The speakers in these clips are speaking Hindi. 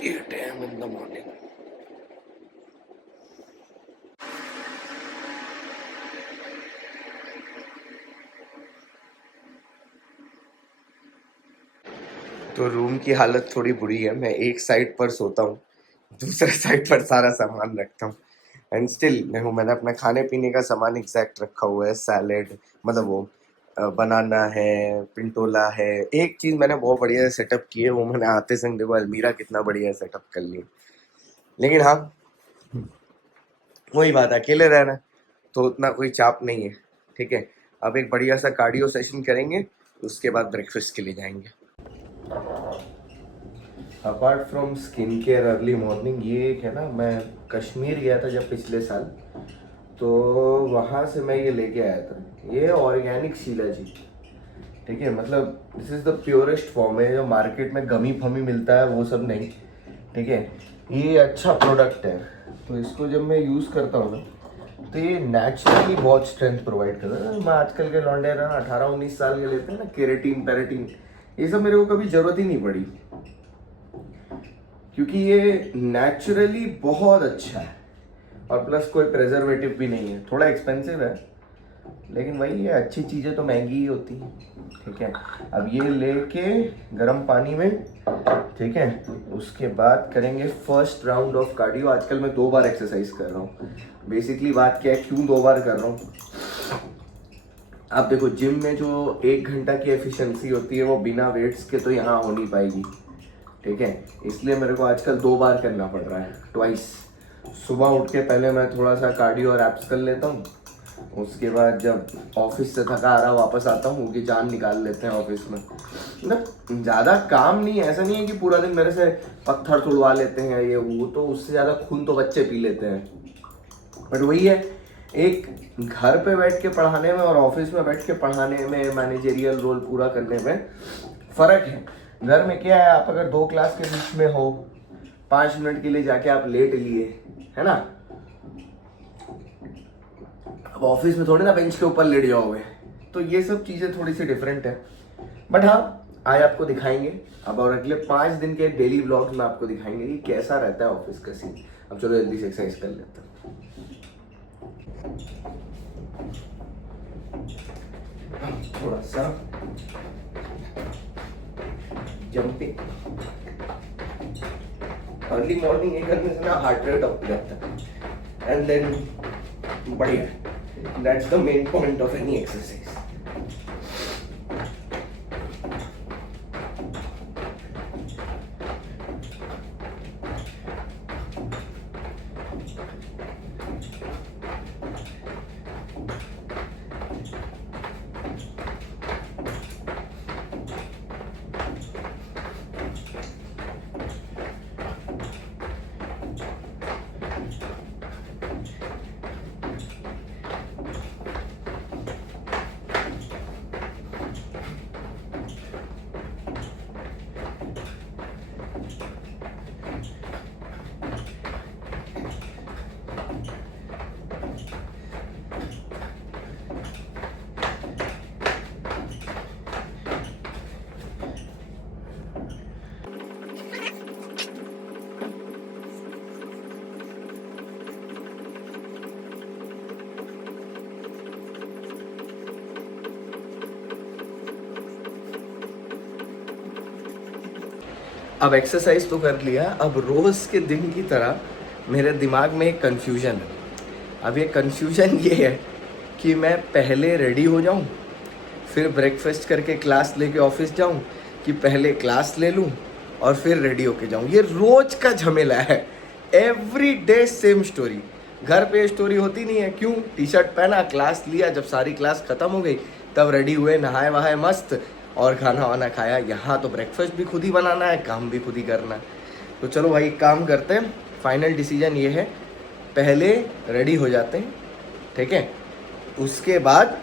8 AM in the morning. तो रूम की हालत थोड़ी बुरी है। मैं एक साइड पर सोता हूँ, दूसरे साइड पर सारा सामान रखता हूँ। एंड स्टिल मैंने अपना खाने पीने का सामान एग्जैक्ट रखा हुआ है। सैलेड मतलब वो बनाना है, पिंटोला है। एक चीज़ मैंने बहुत बढ़िया सेटअप की है, वो मैंने आते संग देखो अलमीरा कितना बढ़िया सेटअप कर ली। लेकिन हाँ, वही बात, अकेले रहना तो उतना कोई चाप नहीं है। ठीक है, अब एक बढ़िया सा कार्डियो सेशन करेंगे, उसके बाद ब्रेकफास्ट के लिए जाएंगे। Apart from skin care early morning, ये एक है ना, मैं कश्मीर गया था जब पिछले साल, तो वहाँ से मैं ये लेके आया था। ये ऑर्गेनिक शिलाजी, ठीक है, मतलब this is the purest form है। जो मार्केट में गमी फमी मिलता है वो सब नहीं, ठीक है। ये अच्छा प्रोडक्ट है, तो इसको जब मैं यूज़ करता हूँ ना, तो ये नेचुरली बहुत स्ट्रेंथ प्रोवाइड करता है। मैं आजकल के लौंडे ना 18-19 साल के लेते हैं ना, केराटिन पेराटिन, ये सब मेरे को कभी ज़रूरत ही नहीं पड़ी, क्योंकि ये नेचुरली बहुत अच्छा है और प्लस कोई प्रेजर्वेटिव भी नहीं है। थोड़ा एक्सपेंसिव है, लेकिन वही है, अच्छी चीज़ें तो महंगी ही होती हैं, ठीक है। अब ये लेके गर्म पानी में, ठीक है, उसके बाद करेंगे फर्स्ट राउंड ऑफ कार्डियो। आजकल मैं 2 बार एक्सरसाइज कर रहा हूँ। बेसिकली बात क्या है, क्यों 2 बार कर रहा हूँ, आप देखो जिम में जो 1 घंटा की एफिशिएंसी होती है वो बिना वेट्स के तो यहाँ हो नहीं पाएगी, ठीक है। इसलिए मेरे को आजकल 2 बार करना पड़ रहा है, ट्वाइस। सुबह उठ के पहले मैं थोड़ा सा कार्डियो और एप्स कर लेता हूँ, उसके बाद जब ऑफिस से थका आ रहा वापस आता हूँ, क्योंकि जान निकाल लेते हैं ऑफिस में। मतलब ज़्यादा काम नहीं है, ऐसा नहीं है कि पूरा दिन मेरे से पत्थर तुड़वा लेते हैं ये वो, तो उससे ज़्यादा खून तो बच्चे पी लेते हैं। बट वही है, एक घर पे बैठ के पढ़ाने में और ऑफिस में बैठ के पढ़ाने में, मैनेजरियल रोल पूरा करने में फ़र्क है। घर में क्या है, आप अगर 2 क्लास के बीच में हो, 5 मिनट के लिए जाके आप लेट लिए, है ना। अब ऑफिस में थोड़ी ना बेंच के ऊपर लेट जाओगे, तो ये सब चीज़ें थोड़ी सी डिफरेंट है। बट हाँ, आज आपको दिखाएंगे अब, और अगले 5 दिन के डेली ब्लॉग में आपको दिखाएंगे कि कैसा रहता है ऑफिस का सीन। अब चलो जल्दी से एक्सरसाइज कर लेते हैं। थोड़ा सा जंपिंग, अर्ली मॉर्निंग ये करने से ना हार्ट रेट अप जाता है, एंड देन बढ़िया, that's the main point of any exercise. अब एक्सरसाइज तो कर लिया, अब रोज़ के दिन की तरह मेरे दिमाग में एक कन्फ्यूजन है। अब ये कन्फ्यूजन ये है कि मैं पहले रेडी हो जाऊं, फिर ब्रेकफास्ट करके क्लास लेके ऑफिस जाऊं, कि पहले क्लास ले लूं और फिर रेडी होके जाऊं। ये रोज का झमेला है, एवरी डे सेम स्टोरी। घर पे स्टोरी होती नहीं है, क्यों, टी शर्ट पहना, क्लास लिया, जब सारी क्लास खत्म हो गई तब रेडी हुए, नहाए वहाए मस्त, और खाना वाना खाया। यहाँ तो ब्रेकफास्ट भी खुद ही बनाना है, काम भी खुद ही करना है। तो चलो भाई काम करते हैं। फाइनल डिसीजन ये है, पहले रेडी हो जाते हैं, ठीक है, उसके बाद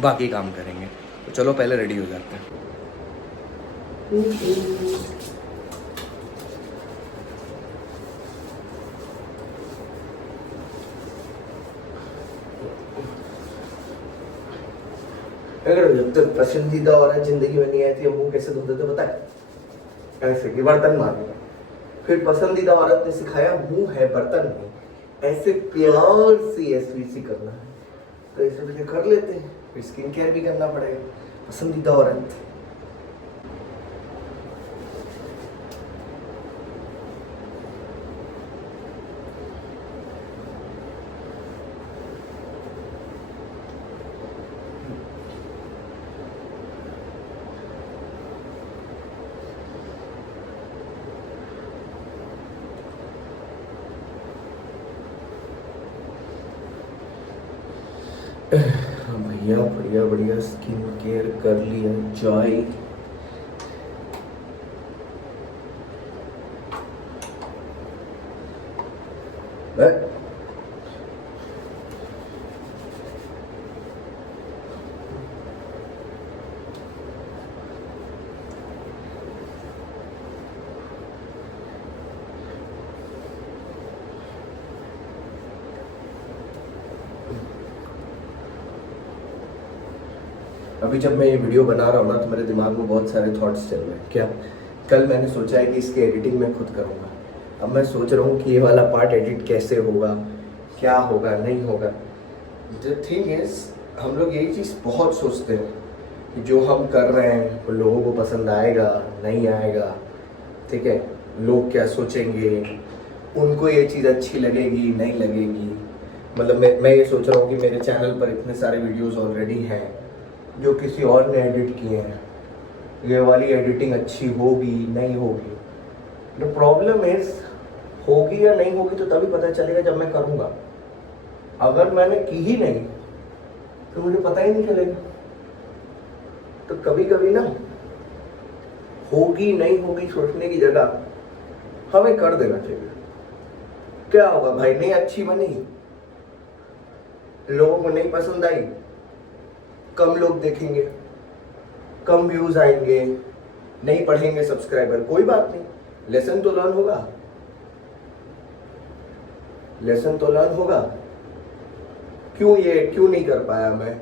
बाकी काम करेंगे। तो चलो पहले रेडी हो जाते हैं। अगर जब तक पसंदीदा औरत जिंदगी में नहीं आई थी, हम मुंह कैसे धोते थे पता है? ऐसे कि बर्तन मारने, फिर पसंदीदा औरत ने सिखाया मुंह है बर्तन में, ऐसे प्यार से एसवीसी करना है, तो ऐसे भी कर लेते हैं। फिर स्किन केयर भी करना पड़ेगा। पसंदीदा औरत भैया बढ़िया बढ़िया स्किन केयर कर लिया जाए। अभी जब मैं ये वीडियो बना रहा हूँ ना तो मेरे दिमाग में बहुत सारे थॉट्स चल रहे हैं। क्या कल मैंने सोचा है कि इसकी एडिटिंग मैं खुद करूँगा। अब मैं सोच रहा हूँ कि ये वाला पार्ट एडिट कैसे होगा, क्या होगा, नहीं होगा। द थिंग इज हम लोग यही चीज़ बहुत सोचते हैं कि जो हम कर रहे हैं वो लोगों को पसंद आएगा नहीं आएगा, ठीक है, लोग क्या सोचेंगे, उनको ये चीज़ अच्छी लगेगी नहीं लगेगी। मतलब मैं ये सोच रहा हूँ कि मेरे चैनल पर इतने सारे वीडियोस ऑलरेडी हैं जो किसी और ने एडिट किए हैं, ये वाली एडिटिंग अच्छी होगी नहीं होगी। द प्रॉब्लम इज होगी या नहीं होगी तो तभी पता चलेगा जब मैं करूँगा। अगर मैंने की ही नहीं तो मुझे पता ही नहीं चलेगा। तो कभी कभी ना होगी नहीं होगी सोचने की जगह हमें कर देना चाहिए। क्या होगा भाई, नहीं अच्छी बनी, लोगों को नहीं पसंद आई, कम लोग देखेंगे, कम व्यूज आएंगे, नहीं पढ़ेंगे सब्सक्राइबर, कोई बात नहीं, लेसन तो लर्न होगा, लेसन तो लर्न होगा। क्यों नहीं कर पाया मैं,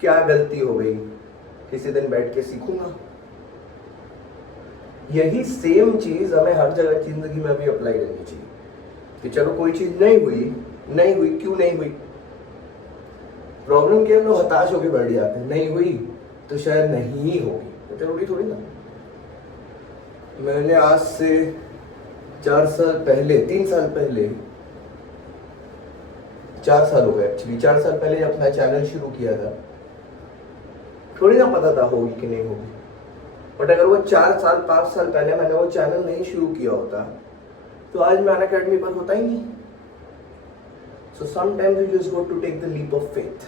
क्या गलती हो गई, किसी दिन बैठ के सीखूंगा। यही सेम चीज हमें हर जगह जिंदगी में भी अप्लाई करनी चाहिए कि चलो कोई चीज नहीं हुई, क्यों नहीं हुई। प्रॉब्लम क्या, हम लोग हताश होकर बैठ जाते हैं, नहीं हुई तो शायद नहीं ही होगी, तो जरूरी थोड़ी ना। मैंने आज से 3 साल पहले 4 साल हो गए एक्चुअली, 4 साल पहले जब मैं चैनल शुरू किया था थोड़ी ना पता था होगी कि नहीं होगी। बट अगर वो 4 साल 5 साल पहले मैंने वो चैनल नहीं शुरू किया होता तो आज मैं अनअकैडमी पर होता ही नहीं। So sometimes you just got to take the leap of faith।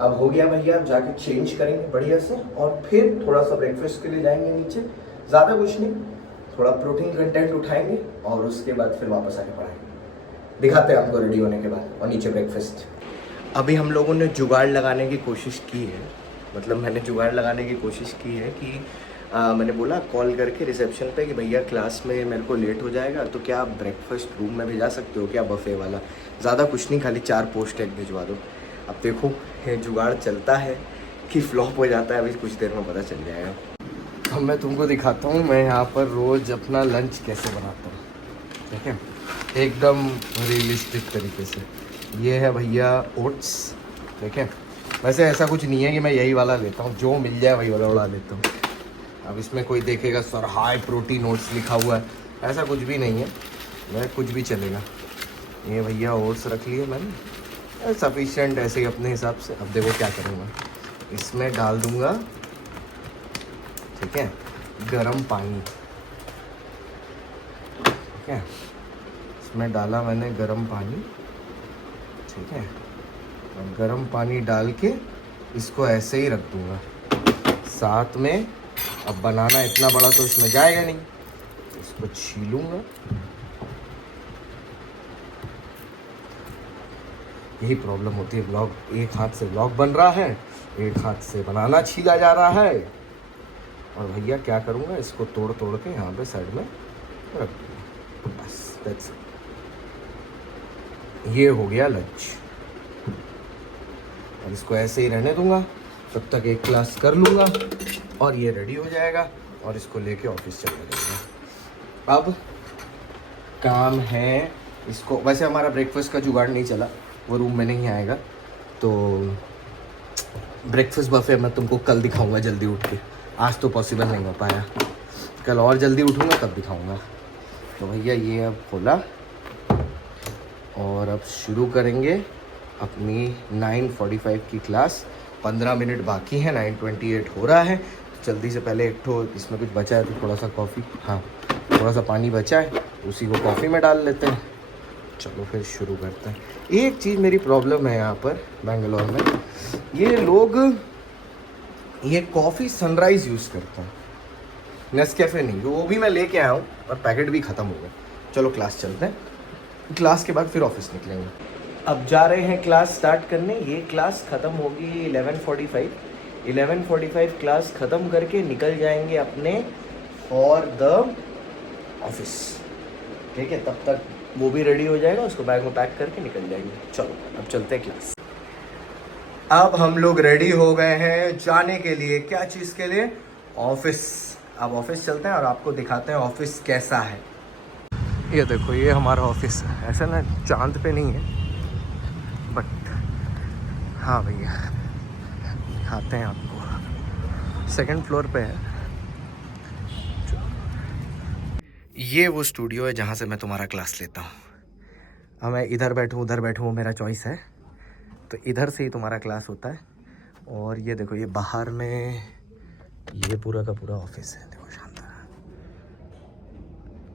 अब हो गया भैया, अब जाके चेंज करेंगे बढ़िया से और फिर थोड़ा सा ब्रेकफास्ट के लिए जाएंगे नीचे, ज़्यादा कुछ नहीं, थोड़ा प्रोटीन कंटेंट उठाएंगे और उसके बाद फिर वापस आके पढ़ाएंगे। दिखाते हैं आपको रेडी होने के बाद और नीचे ब्रेकफास्ट। अभी हम लोगों ने जुगाड़ लगाने की कोशिश की है, मतलब मैंने जुगाड़ लगाने की कोशिश की है कि मैंने बोला कॉल करके रिसेप्शन पे कि भैया क्लास में मेरे को लेट हो जाएगा तो क्या आप ब्रेकफास्ट रूम में भिजा सकते हो क्या, बफे वाला, ज़्यादा कुछ नहीं, खाली 4 पोस्ट एग भिजवा दो। अब देखो ये जुगाड़ चलता है कि फ्लॉप हो जाता है, अभी कुछ देर में पता चल जाएगा। अब मैं तुमको दिखाता हूँ मैं यहाँ पर रोज़ अपना लंच कैसे बनाता हूँ, ठीक है, एकदम रियलिस्टिक तरीके से। ये है भैया ओट्स, ठीक है, वैसे ऐसा कुछ नहीं है कि मैं यही वाला लेता हूँ, जो मिल जाए वही वाला उड़ा लेता हूँ। अब इसमें कोई देखेगा सर हाई प्रोटीन ओट्स लिखा हुआ है, ऐसा कुछ भी नहीं है, मैं कुछ भी चलेगा। ये भैया ओट्स रख लिए मैंने सफिशिएंट ऐसे ही अपने हिसाब से। अब देखो क्या करूँगा, इसमें डाल दूँगा, ठीक है, गरम पानी, ठीक है, इसमें डाला मैंने गरम पानी, ठीक है, और गरम पानी डाल के इसको ऐसे ही रख दूँगा साथ में। अब बनाना इतना बड़ा तो इसमें जाएगा नहीं, इसको छीलूंगा। यही प्रॉब्लम होती है ब्लॉग, एक हाथ से ब्लॉग बन रहा है, एक हाथ से बनाना छीला जा रहा है। और भैया क्या करूँगा, इसको तोड़ के यहाँ पे साइड में रख दूँगा, बस दैट्स इट। ये हो गया लंच और इसको ऐसे ही रहने दूंगा तब तक एक क्लास कर लूँगा और ये रेडी हो जाएगा और इसको लेके ऑफिस चला जाएगा। अब काम है इसको। वैसे हमारा ब्रेकफास्ट का जुगाड़ नहीं चला, वो रूम में नहीं आएगा, तो ब्रेकफास्ट बफे मैं तुमको कल दिखाऊंगा जल्दी उठ के। आज तो पॉसिबल नहीं हो पाया, कल और जल्दी उठूँगा तब दिखाऊंगा। तो भैया ये अब खोला और अब शुरू करेंगे अपनी 9:45 की क्लास। 15 मिनट बाकी है, 9:28 हो रहा है। तो जल्दी से पहले एक ठो इसमें कुछ बचा है तो थोड़ा सा कॉफ़ी, हाँ थोड़ा सा पानी बचा है उसी को कॉफ़ी में डाल लेते हैं। चलो फिर शुरू करते हैं। एक चीज़ मेरी प्रॉब्लम है यहाँ पर बेंगलोर में, ये लोग ये कॉफ़ी सनराइज़ यूज़ करते हैं, नेस्कैफ़े नहीं। वो भी मैं लेके आया हूँ और पैकेट भी ख़त्म हो गया। चलो क्लास चलते हैं, क्लास के बाद फिर ऑफिस निकलेंगे। अब जा रहे हैं क्लास स्टार्ट करने। ये क्लास ख़त्म होगी 11:45। 11:45 क्लास ख़त्म करके निकल जाएंगे अपने फॉर द ऑफिस। ठीक है, तब तक वो भी रेडी हो जाएगा, उसको बैग में पैक करके निकल जाएंगे। चलो अब चलते हैं क्लास। अब हम लोग रेडी हो गए हैं जाने के लिए। क्या चीज़ के लिए? ऑफिस। अब ऑफिस चलते हैं और आपको दिखाते हैं ऑफिस कैसा है। ये देखो, ये हमारा ऑफिस है। ऐसा ना चांद पे नहीं है, बट हाँ भैया दिखाते हैं आपको। सेकंड फ्लोर पे है। ये वो स्टूडियो है जहाँ से मैं तुम्हारा क्लास लेता हूँ। अब मैं इधर बैठूँ उधर बैठूँ वो मेरा चॉइस है, तो इधर से ही तुम्हारा क्लास होता है। और ये देखो, ये बाहर में ये पूरा का पूरा ऑफिस है। देखो शानदार।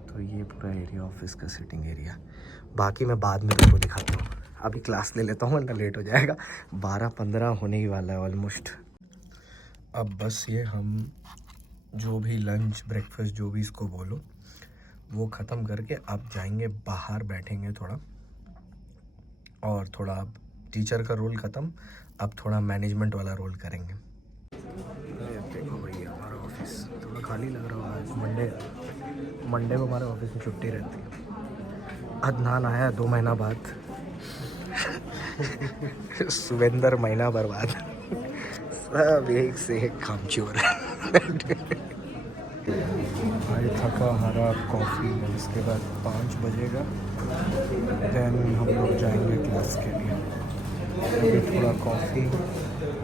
तो ये पूरा एरिया ऑफिस का, सिटिंग एरिया। बाकी मैं बाद में तुमको दिखाता हूँ, अभी क्लास ले लेता हूँ वरना लेट हो जाएगा। 12:15 होने ही वाला है ऑलमोस्ट। अब बस ये हम जो भी लंच ब्रेकफास्ट जो भी इसको बोलो वो ख़त्म करके अब जाएंगे बाहर, बैठेंगे थोड़ा। और थोड़ा अब टीचर का रोल ख़त्म, अब थोड़ा मैनेजमेंट वाला रोल करेंगे। देखो भैया हमारा ऑफिस थोड़ा खाली लग रहा है। मंडे को हमारे ऑफिस में छुट्टी रहती है। अदनान आया 2 महीना बाद। सुवेंदर महीना बर्बाद। सब एक से एक कामचोर। भाई थका हारा कॉफ़ी, इसके बाद 5 बजेगा, देन हम लोग जाएंगे क्लास के लिए। अभी थोड़ा कॉफ़ी,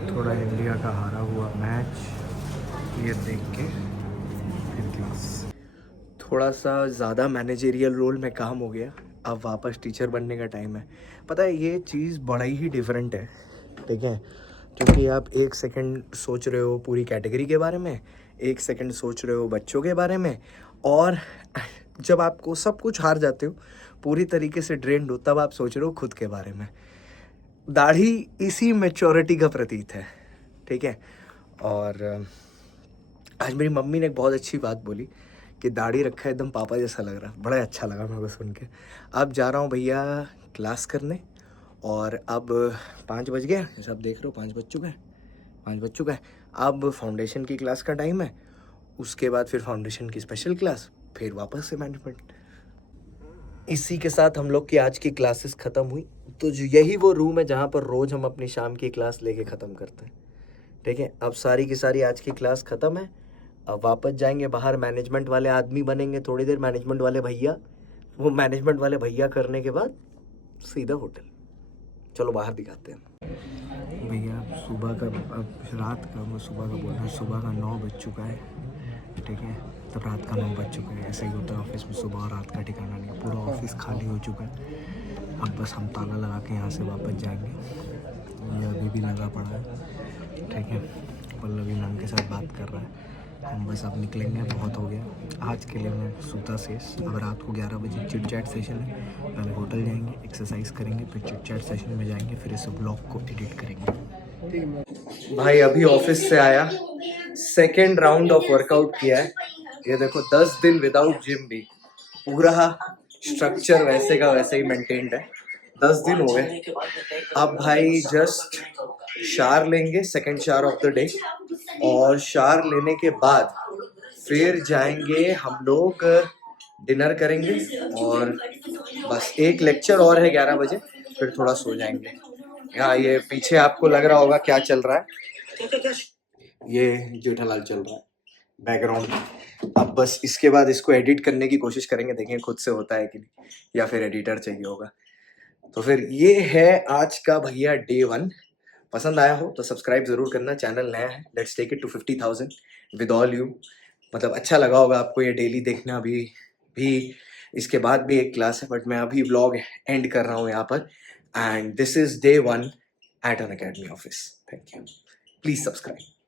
थोड़ा इंडिया का हारा हुआ मैच ये देख के फिर क्लास। थोड़ा सा ज़्यादा मैनेजरियल रोल में काम हो गया, अब वापस टीचर बनने का टाइम है। पता है ये चीज़ बड़ा ही डिफरेंट है, ठीक है, क्योंकि आप 1 सेकंड सोच रहे हो पूरी कैटेगरी के बारे में, 1 सेकंड सोच रहे हो बच्चों के बारे में, और जब आपको सब कुछ हार जाते हो, पूरी तरीके से ड्रेन्ड हो, तब आप सोच रहे हो खुद के बारे में। दाढ़ी इसी मैच्योरिटी का प्रतीक है, ठीक है। और आज मेरी मम्मी ने एक बहुत अच्छी बात बोली कि दाढ़ी रखा है एकदम पापा जैसा लग रहा। बड़ा अच्छा लगा मेरे को सुन के। अब जा रहा हूँ भैया क्लास करने, और अब 5 बज गया, जैसे आप देख रहे हो 5 बज चुका है, 5 बज चुका है। अब फाउंडेशन की क्लास का टाइम है, उसके बाद फिर फाउंडेशन की स्पेशल क्लास, फिर वापस से मैनेजमेंट। इसी के साथ हम लोग की आज की क्लासेस ख़त्म हुई। तो यही वो रूम है जहाँ पर रोज़ हम अपनी शाम की क्लास लेके ख़त्म करते हैं, ठीक है। अब सारी की सारी आज की क्लास ख़त्म है। अब वापस जाएंगे बाहर, मैनेजमेंट वाले आदमी बनेंगे थोड़ी देर, मैनेजमेंट वाले भैया। वो मैनेजमेंट वाले भैया करने के बाद सीधा होटल। चलो बाहर दिखाते हैं भैया। सुबह का, अब रात का, मैं सुबह का बोल रहा हूँ, सुबह का 9 बज चुका है, ठीक है। तब रात का 9 बज चुका है। ऐसे ही होता है ऑफिस में, सुबह और रात का ठिकाना नहीं। पूरा ऑफिस खाली हो चुका है। अब बस हम ताला लगा के यहाँ से वापस जाएंगे। ये अभी भी लगा पड़ा है, ठीक है। पल्लवी मैम के साथ बात कर रहा है। हम बस अब निकलेंगे, बहुत हो गया आज के लिए। मैं सूता शेष। अब रात को 11 बजे चिट चैट सेशन है। पहले होटल जाएंगे, एक्सरसाइज करेंगे, फिर चिट चैट सेशन में जाएंगे, फिर इस ब्लॉग को एडिट करेंगे। भाई अभी ऑफिस से आया, सेकेंड राउंड ऑफ वर्कआउट किया है। ये देखो 10 दिन विदाउट जिम भी, पूरा स्ट्रक्चर वैसे का वैसे ही मेंटेन्ड है। 10 दिन हो गए। अब भाई जस्ट शावर लेंगे, second shower of the day, और शावर लेने के बाद फिर जाएंगे हम लोग डिनर करेंगे, और बस एक लेक्चर और है 11 बजे, फिर थोड़ा सो जाएंगे। यहाँ ये पीछे आपको लग रहा होगा क्या चल रहा है, ये जेठालाल चल रहा है। बैकग्राउंड। अब बस इसके बाद इसको एडिट करने की कोशिश करेंगे, देखें खुद से होता है कि नहीं, या फिर एडिटर चाहिए होगा। तो फिर ये है आज का भैया डे 1। पसंद आया हो तो सब्सक्राइब जरूर करना, चैनल नया है। Let's take it to 50,000 with all you. मतलब अच्छा लगा होगा आपको ये डेली देखना। अभी भी इसके बाद भी एक क्लास है, बट मैं अभी व्लॉग एंड कर रहा हूँ यहाँ पर। And this is day 1 at Unacademy office. Thank you, please subscribe.